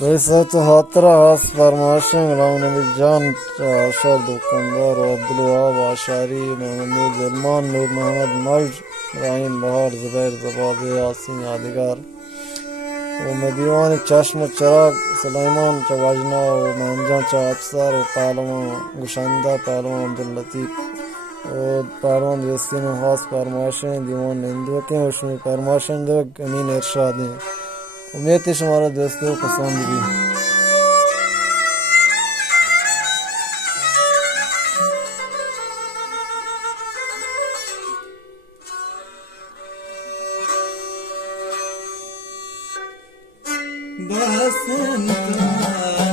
Veysel hatıra has farmaşın Ravne Can Aşar Dokandar Abdülvahab Aşari Mehmet Zelman Nur Mehmet Mavc Rahim Bahar Zübeyir Zabadi Yasin Yadigar و مدیوان چشم و چراغ سلیمان چواجنا و مهنجان چا افسر و پهلوان گوشنده پهلوان عبداللطیف و پهلوان دوستین خاص فرمایشیں دیوان ہندو کے وشمی فرمایشیں دو امین ارشاد ہیں امید ہے شمارا دوستوں پسند بھی Basant